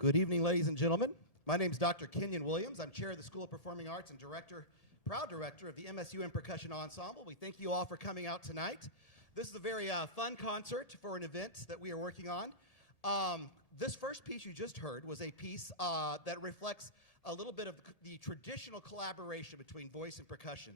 Good evening, ladies and gentlemen. My name is Dr. Kenyon Williams. I'm chair of the School of Performing Arts and proud director of the MSUN Percussion Ensemble. We thank you all for coming out tonight. This is a very fun concert for an event that we are working on. This first piece you just heard was a piece that reflects a little bit of the traditional collaboration between voice and percussion.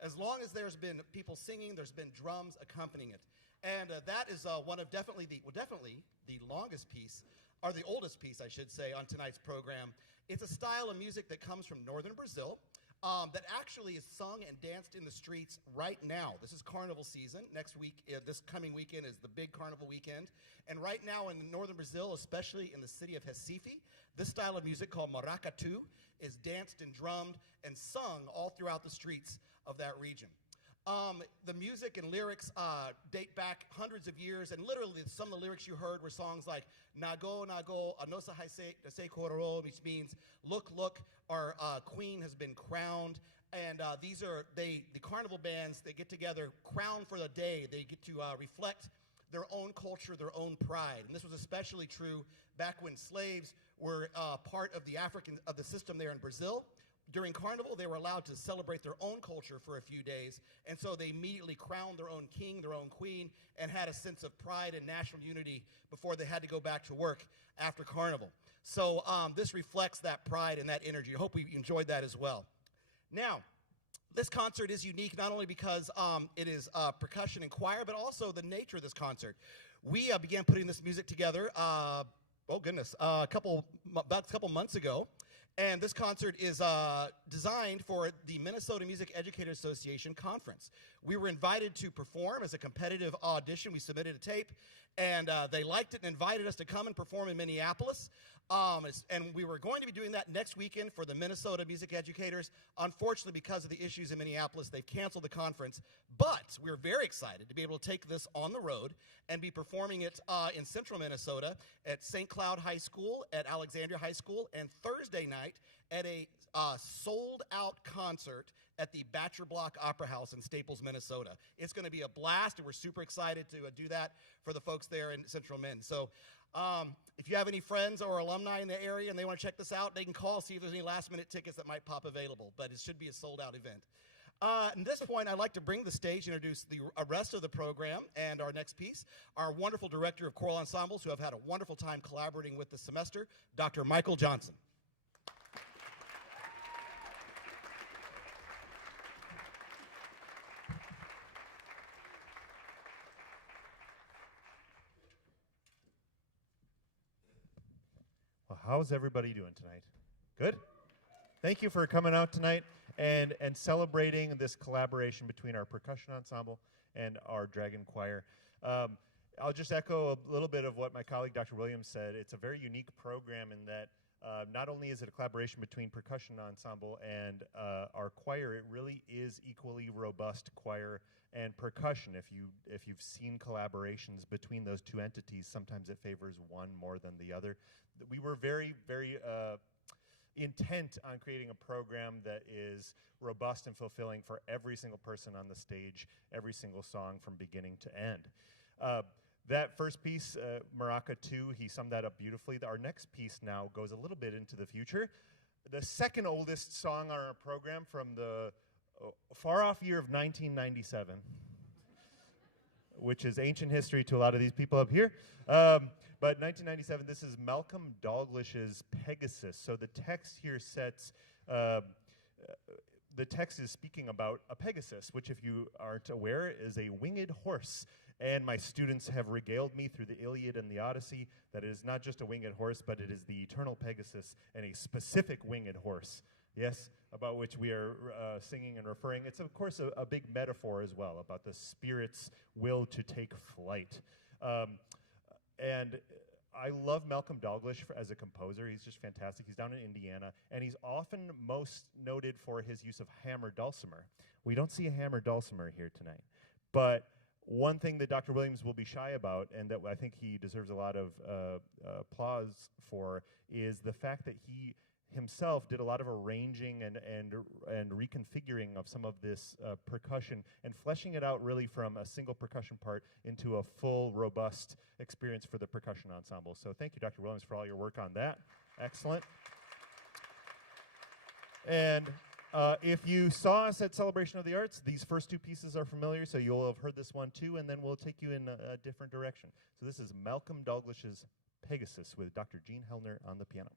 As long as there's been people singing, there's been drums accompanying it. And that is one of definitely the longest piece, or the oldest piece, I should say, on tonight's program. It's a style of music that comes from northern Brazil that actually is sung and danced in the streets right now. This is carnival season. Next week, this coming weekend is the big carnival weekend. And right now in northern Brazil, especially in the city of Recife, this style of music called maracatu is danced and drummed and sung all throughout the streets of that region. The music and lyrics date back hundreds of years, and literally some of the lyrics you heard were songs like Nago, Nago, a nossa se coroou, which means look, look, our queen has been crowned. And these are the carnival bands, they get together, crowned for the day. They get to reflect their own culture, their own pride. And this was especially true back when slaves were part of the system there in Brazil. During Carnival, they were allowed to celebrate their own culture for a few days, and so they immediately crowned their own king, their own queen, and had a sense of pride and national unity before they had to go back to work after Carnival. So this reflects that pride and that energy. I hope we enjoyed that as well. Now, this concert is unique not only because it is percussion and choir, but also the nature of this concert. We began putting this music together, about a couple months ago. And this concert is designed for the Minnesota Music Educators Association conference. We were invited to perform as a competitive audition. We submitted a tape, and they liked it and invited us to come and perform in Minneapolis. And we were going to be doing that next weekend for the Minnesota Music Educators. Unfortunately, because of the issues in Minneapolis, they've canceled the conference. But we're very excited to be able to take this on the road and be performing it in central Minnesota at St. Cloud High School, at Alexandria High School, and Thursday night at a sold-out concert at the Batcher Block Opera House in Staples, Minnesota. It's going to be a blast, and we're super excited to do that for the folks there in Central Min. So if you have any friends or alumni in the area and they want to check this out, they can call, see if there's any last-minute tickets that might pop available, but it should be a sold-out event. At this point, I'd like to bring the stage, introduce the rest of the program and our next piece, our wonderful director of choral ensembles who have had a wonderful time collaborating with this semester, Dr. Michael Johnson. Well, how's everybody doing tonight? Good? Thank you for coming out tonight and celebrating this collaboration between our percussion ensemble and our Dragon Choir. I'll just echo a little bit of what my colleague Dr. Williams said. It's a very unique program in that not only is it a collaboration between percussion ensemble and our choir, it really is equally robust choir and percussion. If you've seen collaborations between those two entities, sometimes it favors one more than the other. We were very, very intent on creating a program that is robust and fulfilling for every single person on the stage, every single song from beginning to end. That first piece, Maraca 2, he summed that up beautifully. Our next piece now goes a little bit into the future. The second oldest song on our program from the far-off year of 1997, which is ancient history to a lot of these people up here. But 1997, this is Malcolm Dalglish's Pegasus. So the text here sets, the text is speaking about a Pegasus, which if you aren't aware is a winged horse. And my students have regaled me through the Iliad and the Odyssey that it is not just a winged horse, but it is the eternal Pegasus and a specific winged horse. Yes, about which we are singing and referring. It's, of course, a big metaphor as well about the spirit's will to take flight. And I love Malcolm Dalglish as a composer. He's just fantastic. He's down in Indiana, and he's often most noted for his use of hammer dulcimer. We don't see a hammer dulcimer here tonight, but one thing that Dr. Williams will be shy about, and that I think he deserves a lot of applause for, is the fact that he himself did a lot of arranging and reconfiguring of some of this percussion and fleshing it out really from a single percussion part into a full, robust experience for the percussion ensemble. So thank you, Dr. Williams, for all your work on that. Excellent. And if you saw us at Celebration of the Arts, these first two pieces are familiar, so you'll have heard this one too, and then we'll take you in a different direction. So this is Malcolm Dalglish's Pegasus with Dr. Gene Hellner on the piano.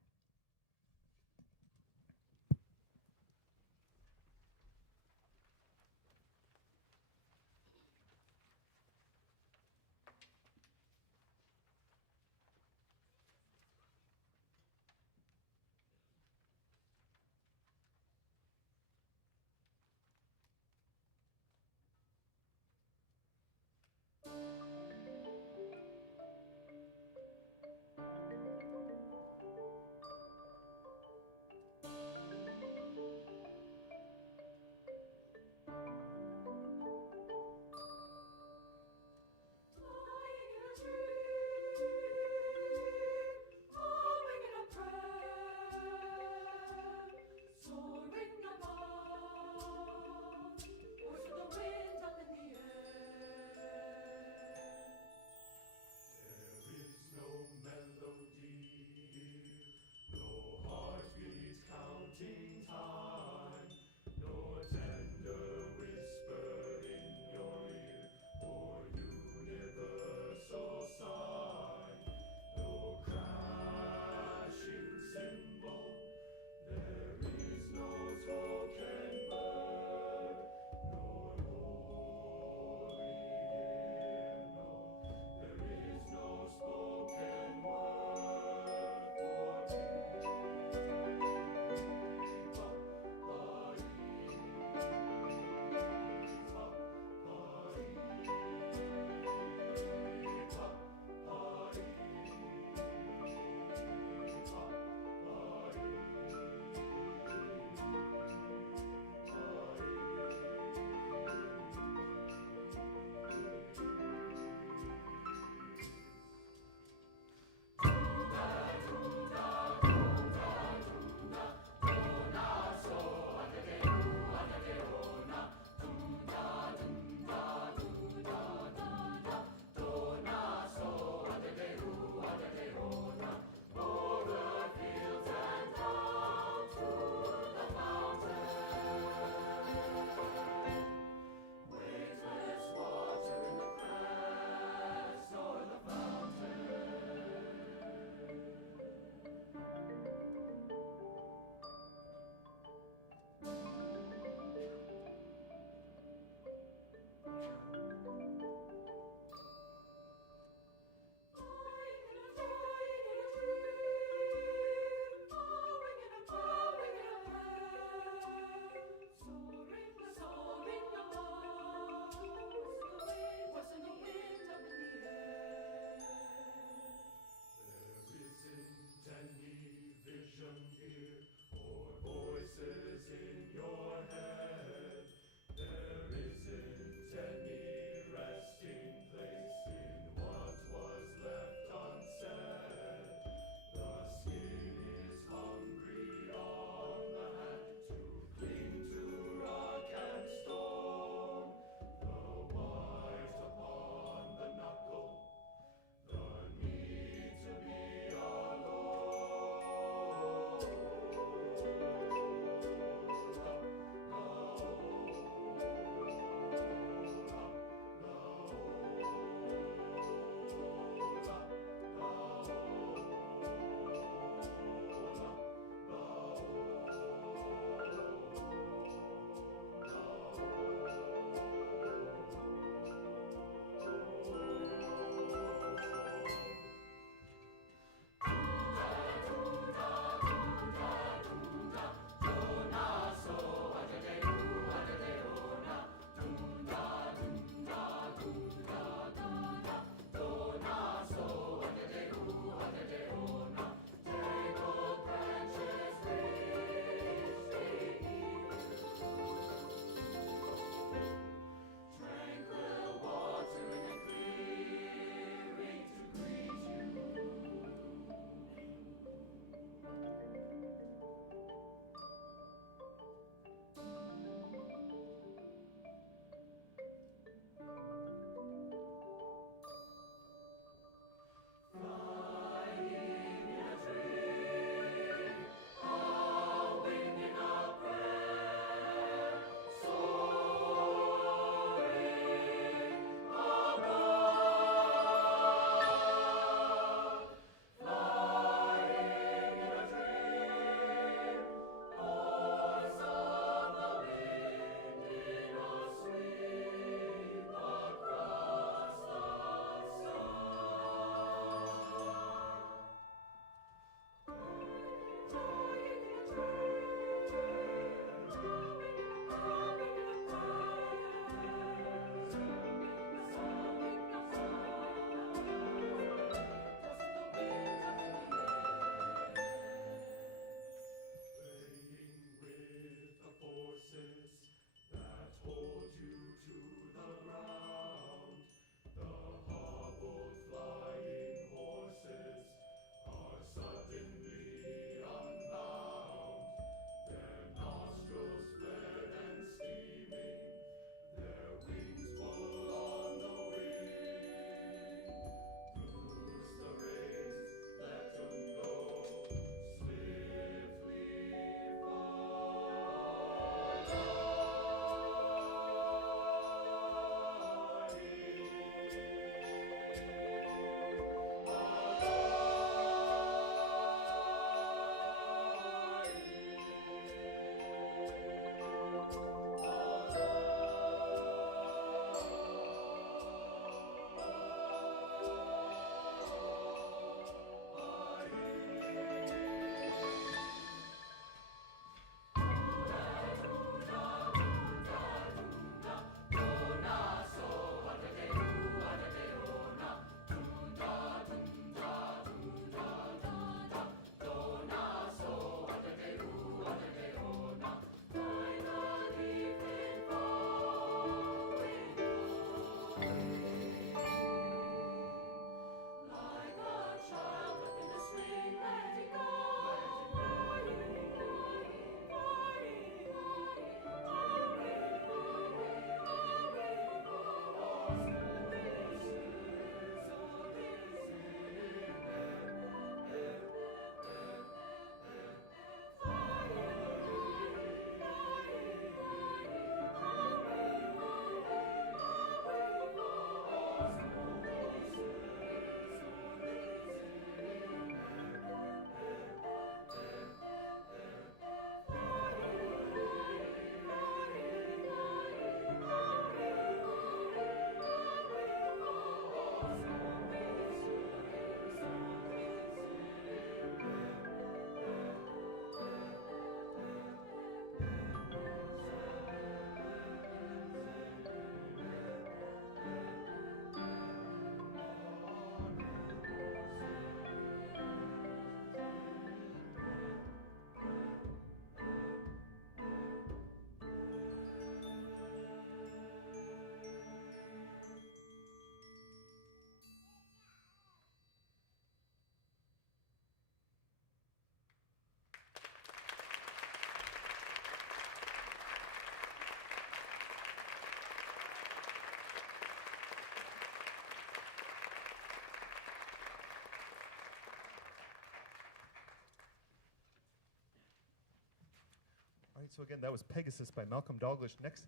So again, that was Pegasus by Malcolm Dalglish. Next,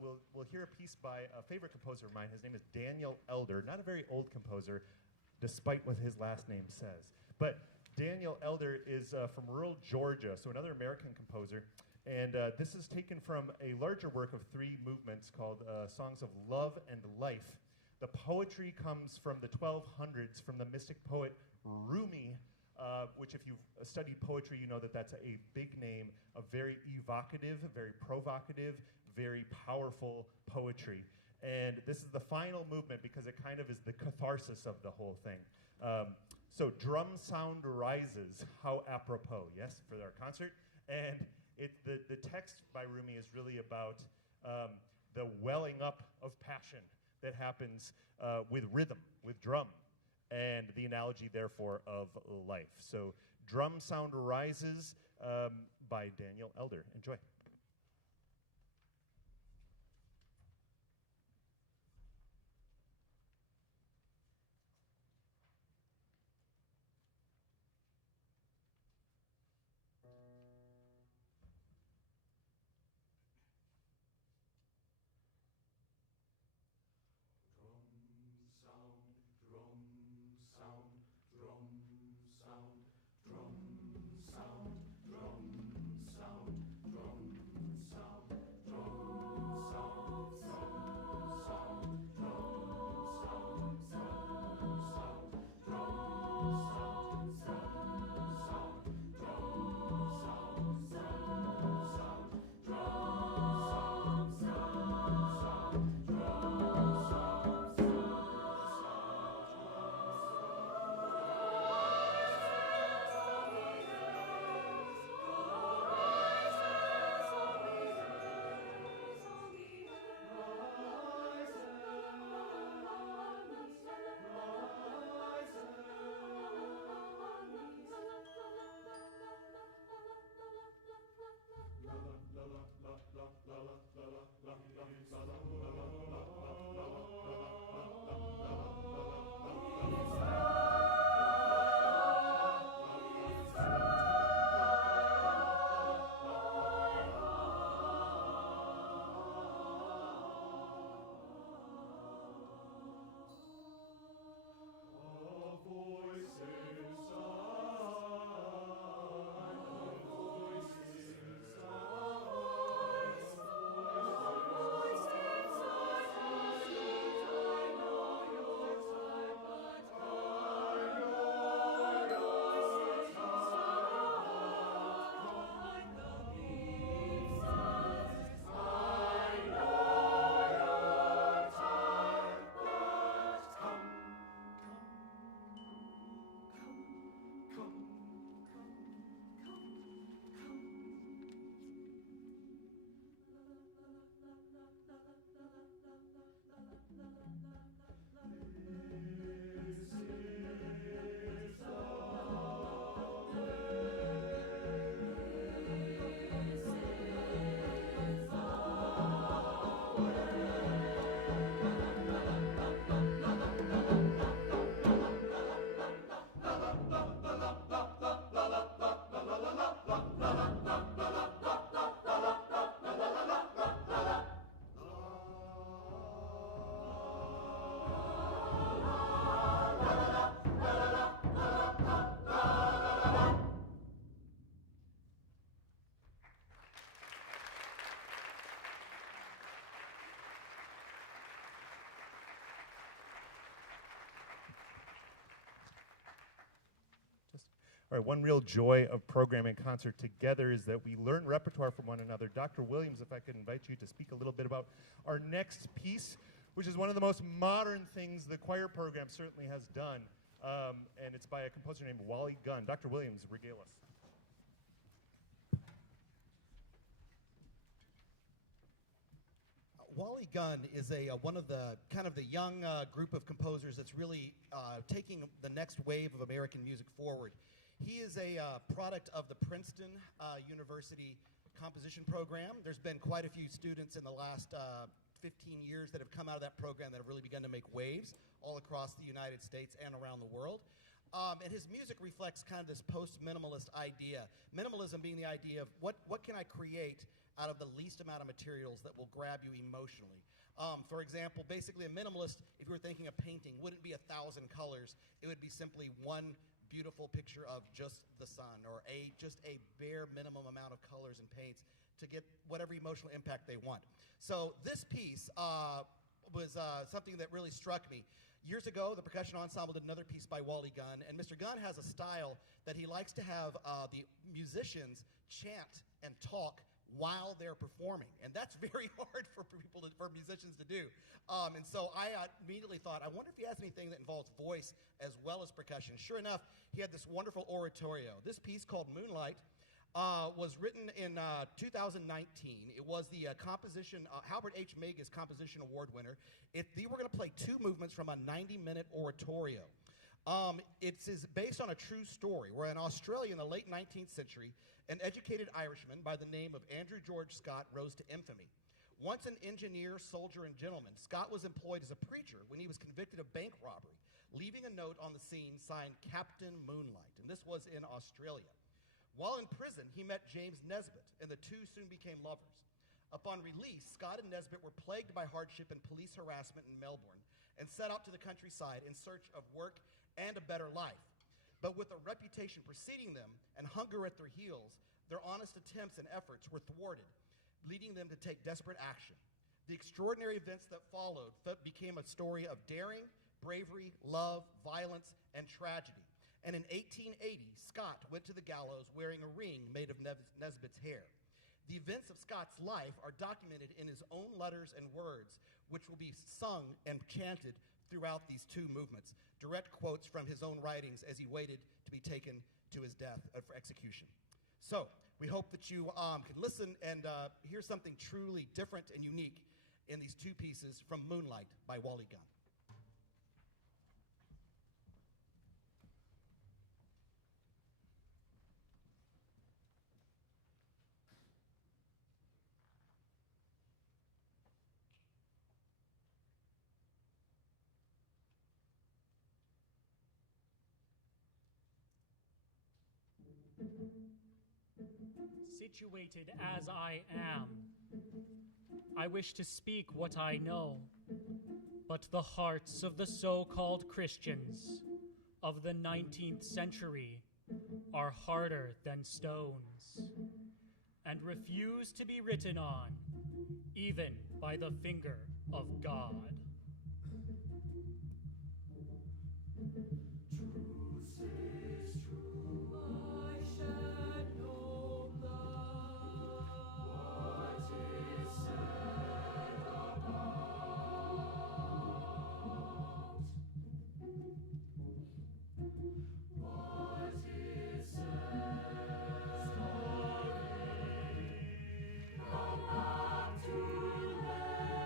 we'll hear a piece by a favorite composer of mine. His name is Daniel Elder. Not a very old composer, despite what his last name says. But Daniel Elder is from rural Georgia, so another American composer. And this is taken from a larger work of 3 movements called Songs of Love and Life. The poetry comes from the 1200s from the mystic poet Rumi, which if you've studied poetry, you know that that's a big name of very evocative, very provocative, very powerful poetry. And this is the final movement because it kind of is the catharsis of the whole thing. So drum sound rises, how apropos, yes, for our concert. And the text by Rumi is really about the welling up of passion that happens with rhythm, with drum, and the analogy, therefore, of life. So drum sound rises by Daniel Elder. Enjoy. All right, one real joy of programming concert together is that we learn repertoire from one another. Dr. Williams, if I could invite you to speak a little bit about our next piece, which is one of the most modern things the choir program certainly has done, and it's by a composer named Wally Gunn. Dr. Williams, regale us. Wally Gunn is one of the kind of the young group of composers that's really taking the next wave of American music forward. He is a product of the Princeton University composition program. There's been quite a few students in the last 15 years that have come out of that program that have really begun to make waves all across the United States and around the world. And his music reflects kind of this post-minimalist idea. Minimalism being the idea of what can I create out of the least amount of materials that will grab you emotionally. For example, basically a minimalist, if you were thinking a painting, wouldn't be 1,000 colors. It would be simply one beautiful picture of just the sun, or just a bare minimum amount of colors and paints to get whatever emotional impact they want. So this piece was something that really struck me. Years ago, the Percussion Ensemble did another piece by Wally Gunn, and Mr. Gunn has a style that he likes to have the musicians chant and talk while they're performing, and that's very hard for musicians to do. And so I immediately thought, I wonder if he has anything that involves voice as well as percussion. Sure enough, he had this wonderful oratorio. This piece called Moonlight was written in 2019. It was the composition, Halbert H. Mega's Composition Award winner. They were going to play 2 movements from a 90-minute oratorio. It is based on a true story where in Australia in the late 19th century, an educated Irishman by the name of Andrew George Scott rose to infamy. Once an engineer, soldier, and gentleman, Scott was employed as a preacher when he was convicted of bank robbery, leaving a note on the scene signed Captain Moonlight, and this was in Australia. While in prison, he met James Nesbitt, and the two soon became lovers. Upon release, Scott and Nesbitt were plagued by hardship and police harassment in Melbourne and set out to the countryside in search of work and a better life. But with a reputation preceding them and hunger at their heels, their honest attempts and efforts were thwarted, leading them to take desperate action. The extraordinary events that followed became a story of daring, bravery, love, violence, and tragedy. And in 1880, Scott went to the gallows wearing a ring made of Nesbitt's hair. The events of Scott's life are documented in his own letters and words, which will be sung and chanted throughout these 2 movements. Direct quotes from his own writings as he waited to be taken to his death for execution. So we hope that you can listen and hear something truly different and unique in these 2 pieces from Moonlight by Wally Gunn. Situated as I am, I wish to speak what I know, but the hearts of the so-called Christians of the 19th century are harder than stones and refuse to be written on, even by the finger of God. Truth is true, I shed no blood. What is said about? What is said? Story, come back to land.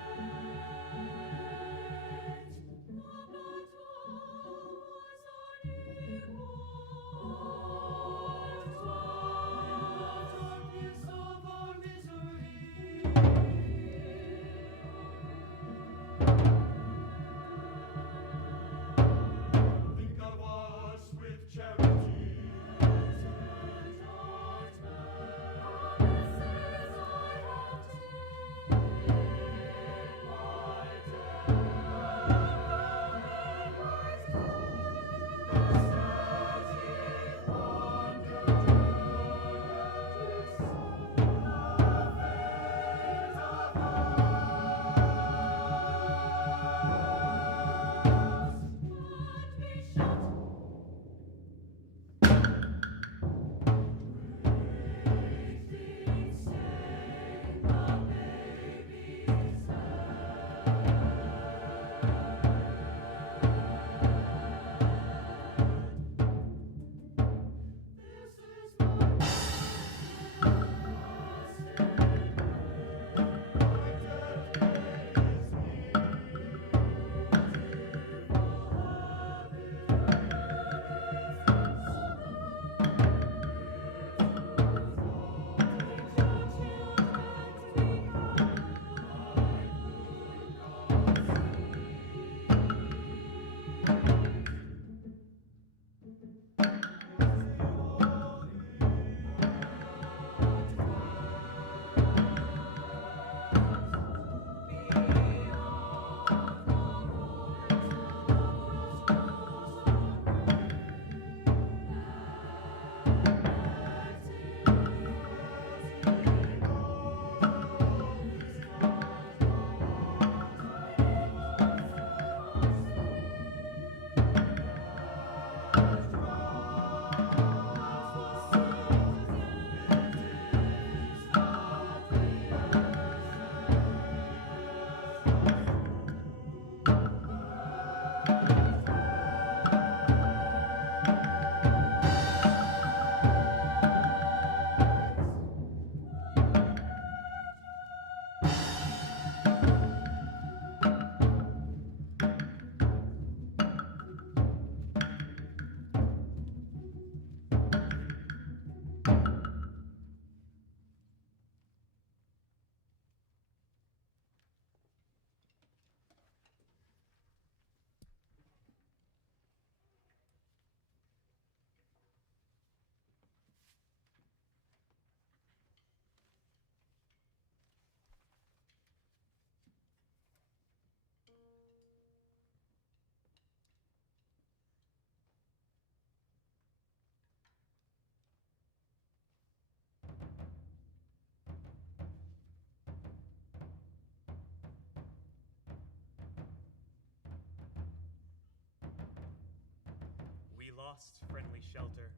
lost friendly shelter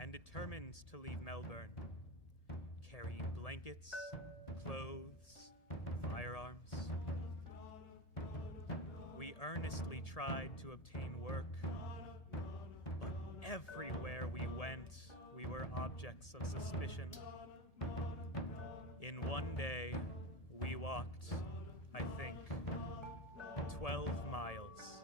and determined to leave Melbourne, carrying blankets, clothes, firearms. We earnestly tried to obtain work, but everywhere we went, we were objects of suspicion. In one day, we walked, I think, 12 miles.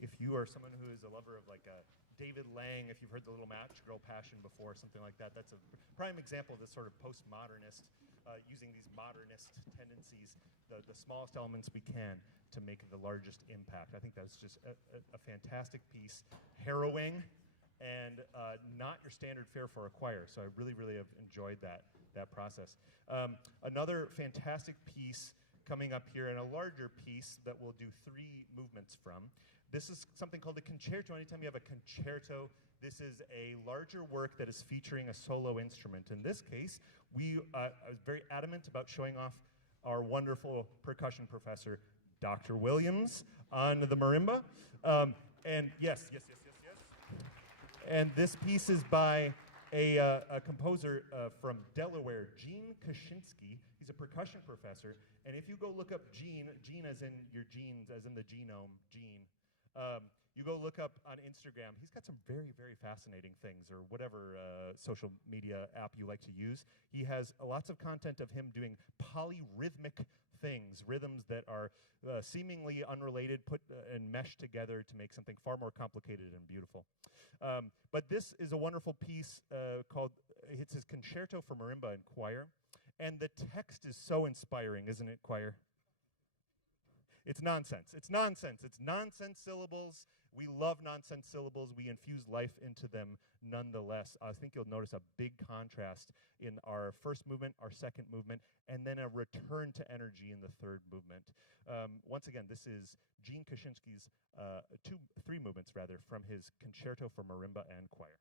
if you are someone who is a lover of like David Lang, if you've heard the Little Match Girl Passion before, something like that, that's a prime example of this sort of postmodernist, using these modernist tendencies, the smallest elements we can to make the largest impact. I think that's just a fantastic piece, harrowing, and not your standard fare for a choir. So I really, really have enjoyed that process. Another fantastic piece coming up here, and a larger piece that we'll do 3 movements from. This is something called a concerto. Anytime you have a concerto, this is a larger work that is featuring a solo instrument. In this case, I was very adamant about showing off our wonderful percussion professor, Dr. Williams, on the marimba. And yes. And this piece is by a composer from Delaware, Gene Kaczynski. He's a percussion professor. And if you go look up Gene as in your genes, as in the genome, Gene, you go look up on Instagram. He's got some very, very fascinating things, or whatever social media app you like to use. He has lots of content of him doing polyrhythmic things, rhythms that are seemingly unrelated, put and meshed together to make something far more complicated and beautiful. But this is a wonderful piece called, it's his Concerto for Marimba and Choir. And the text is so inspiring, isn't it, choir? It's nonsense. It's nonsense. It's nonsense syllables. We love nonsense syllables. We infuse life into them nonetheless. I think you'll notice a big contrast in our first movement, our second movement, and then a return to energy in the third movement. Once again, this is Gene Kaczynski's 3 movements, rather, from his Concerto for Marimba and Choir.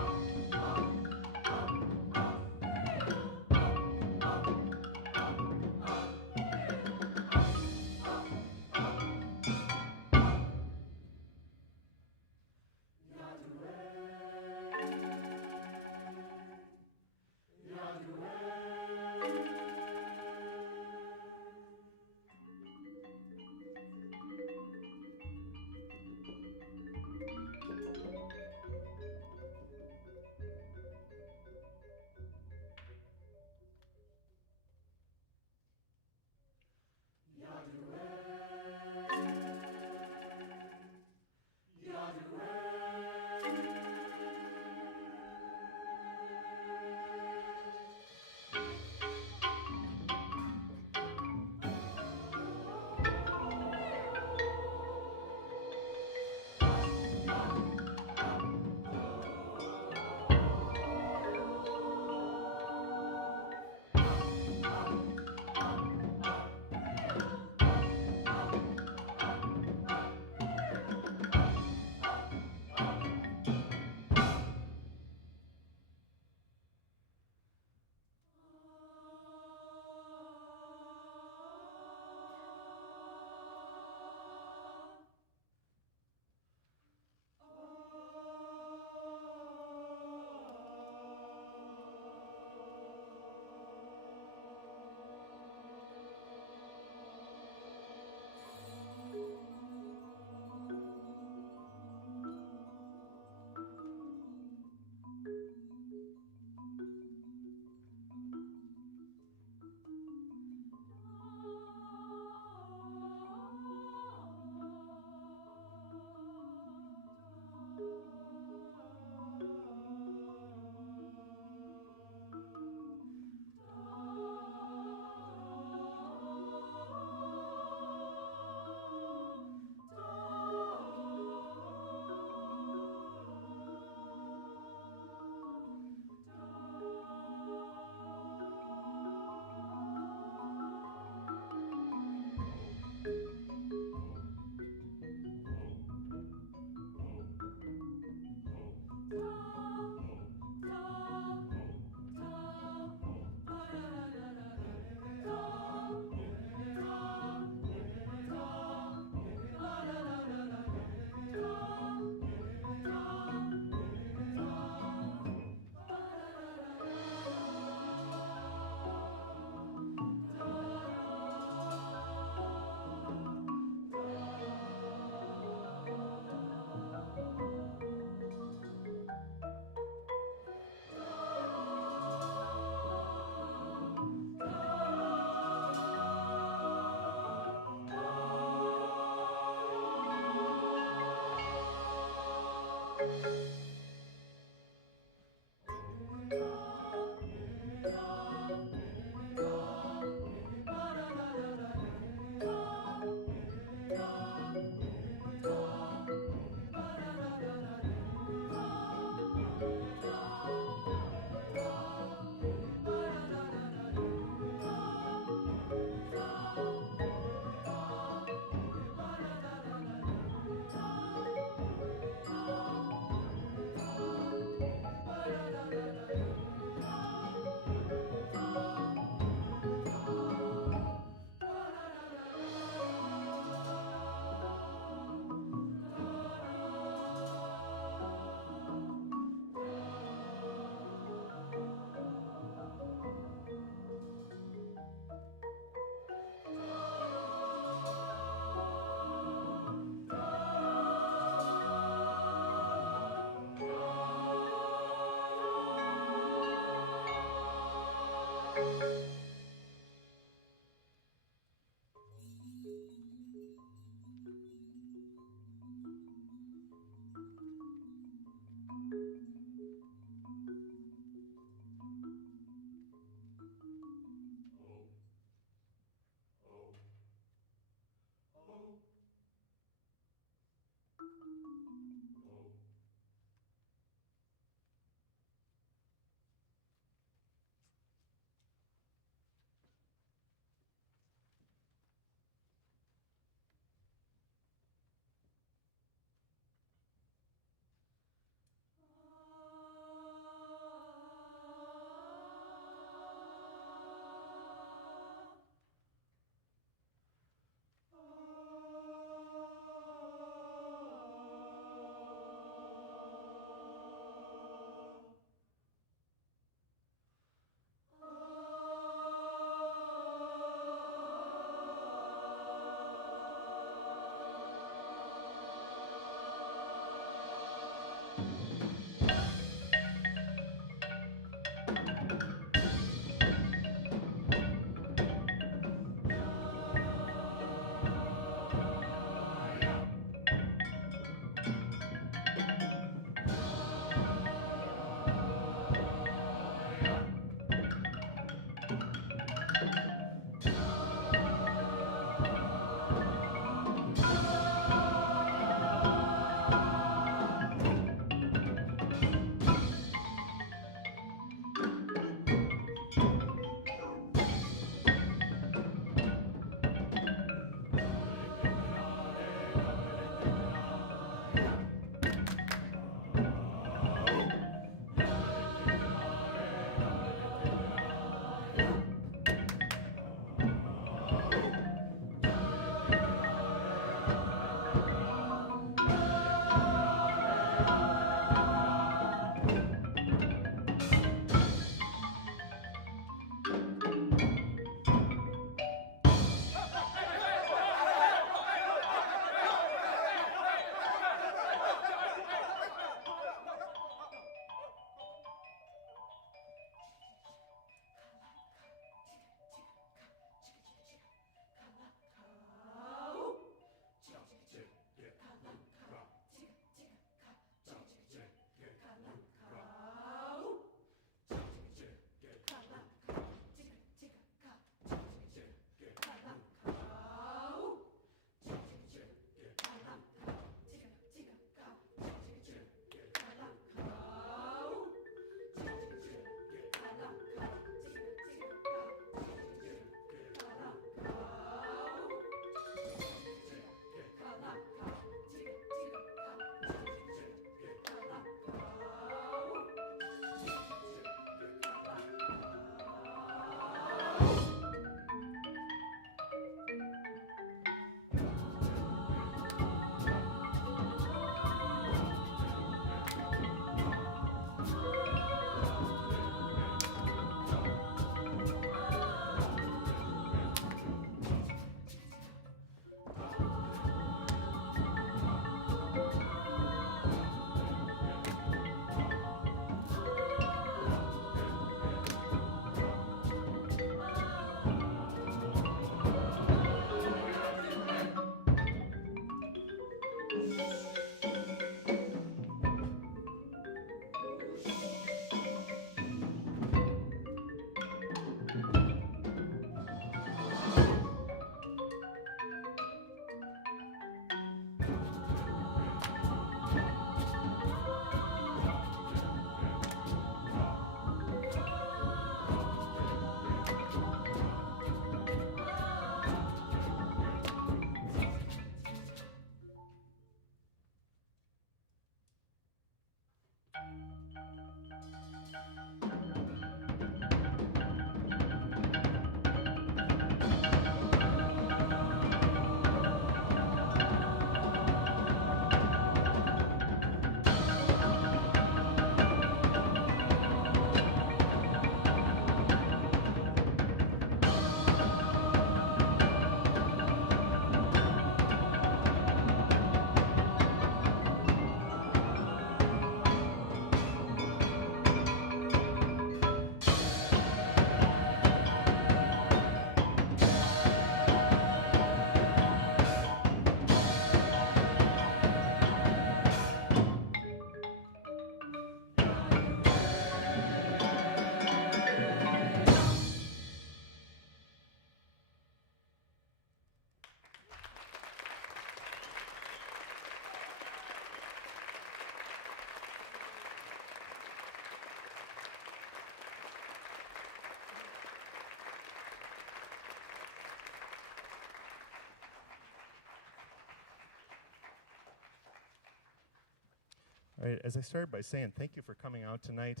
All right, as I started by saying, thank you for coming out tonight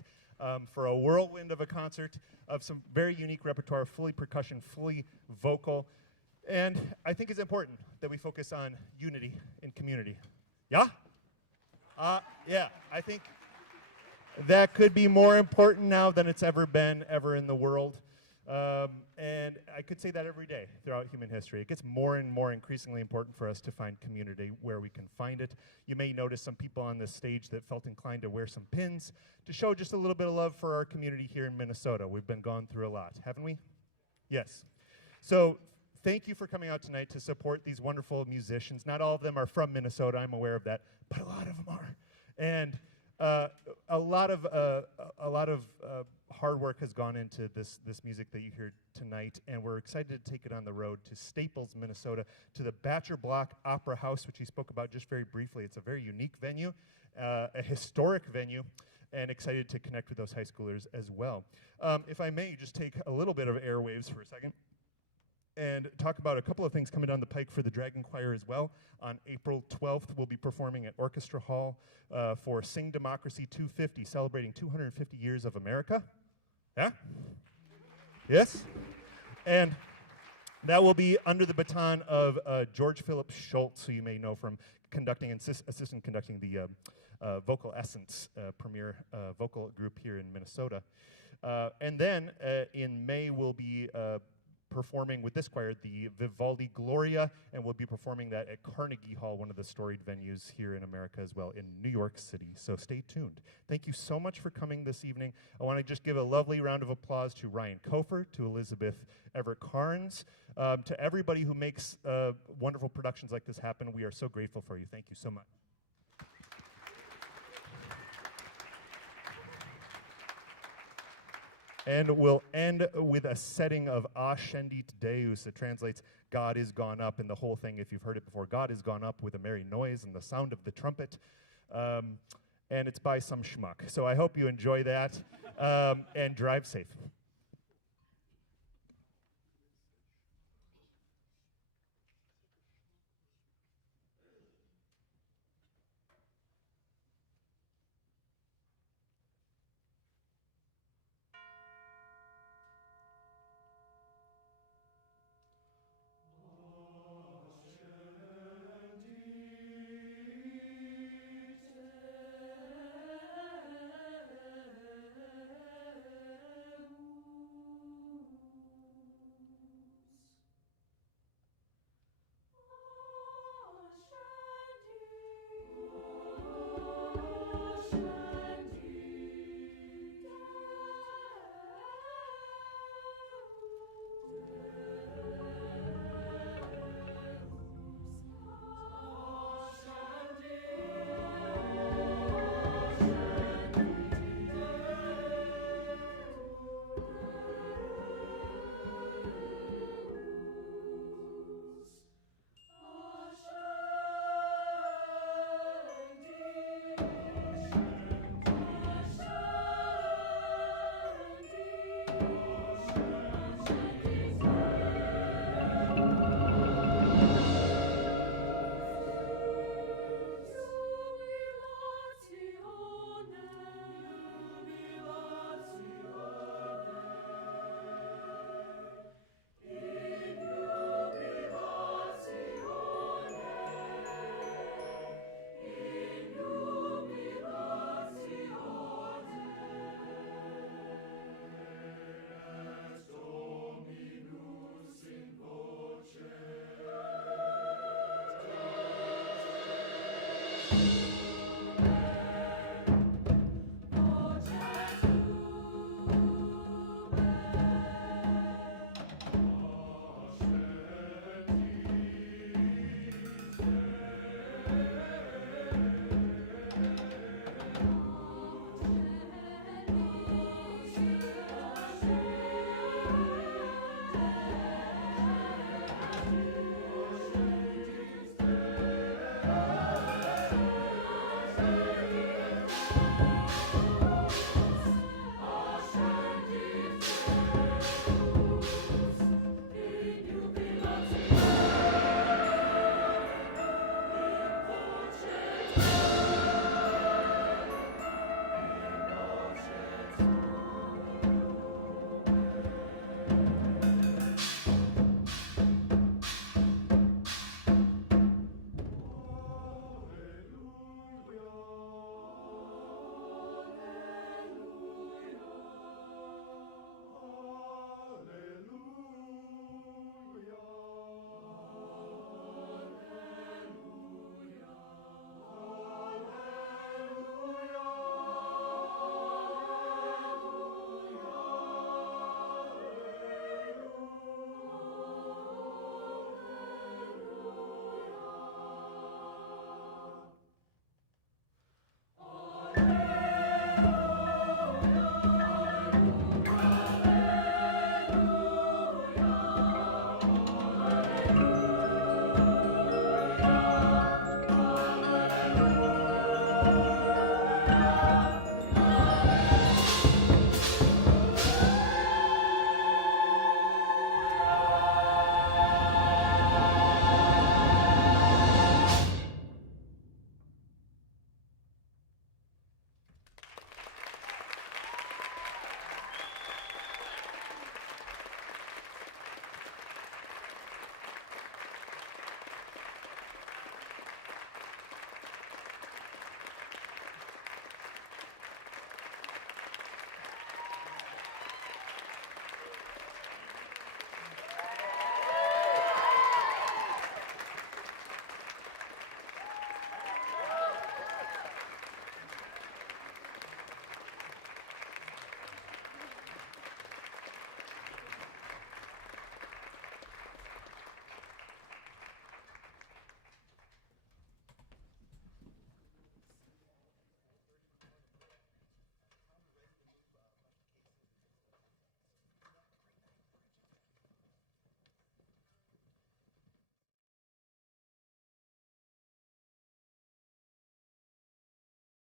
for a whirlwind of a concert of some very unique repertoire, fully percussion, fully vocal. And I think it's important that we focus on unity in community. Yeah? Yeah, I think that could be more important now than it's ever been in the world. And I could say that every day throughout human history. It gets more and more increasingly important for us to find community where we can find it. You may notice some people on this stage that felt inclined to wear some pins to show just a little bit of love for our community here in Minnesota. We've been going through a lot, haven't we? Yes. So thank you for coming out tonight to support these wonderful musicians. Not all of them are from Minnesota, I'm aware of that, but a lot of them are. And a lot of hard work has gone into this music that you hear tonight, and we're excited to take it on the road to Staples, Minnesota, to the Batcher Block Opera House, which he spoke about just very briefly. It's a very unique venue, a historic venue, and excited to connect with those high schoolers as well. If I may, just take a little bit of airwaves for a second and talk about a couple of things coming down the pike for the Dragon Choir as well. On April 12th, we'll be performing at Orchestra Hall for Sing Democracy 250, celebrating 250 years of America. Yeah? Yes? And that will be under the baton of George Philip Schultz, who you may know from conducting and assistant conducting the Vocal Essence premier vocal group here in Minnesota. And then in May, we'll be performing with this choir the Vivaldi Gloria, and we'll be performing that at Carnegie Hall, one of the storied venues here in America as well, in New York City. So stay tuned. Thank you so much for coming this evening. I want to just give a lovely round of applause to Ryan Kofer, to Elizabeth Everett Carnes, to everybody who makes wonderful productions like this happen. We are so grateful for you. Thank you so much. And we'll end with a setting of Ascendit Deus that translates God is gone up, and the whole thing, if you've heard it before, God is gone up with a merry noise and the sound of the trumpet. And it's by some schmuck. So I hope you enjoy that and drive safe.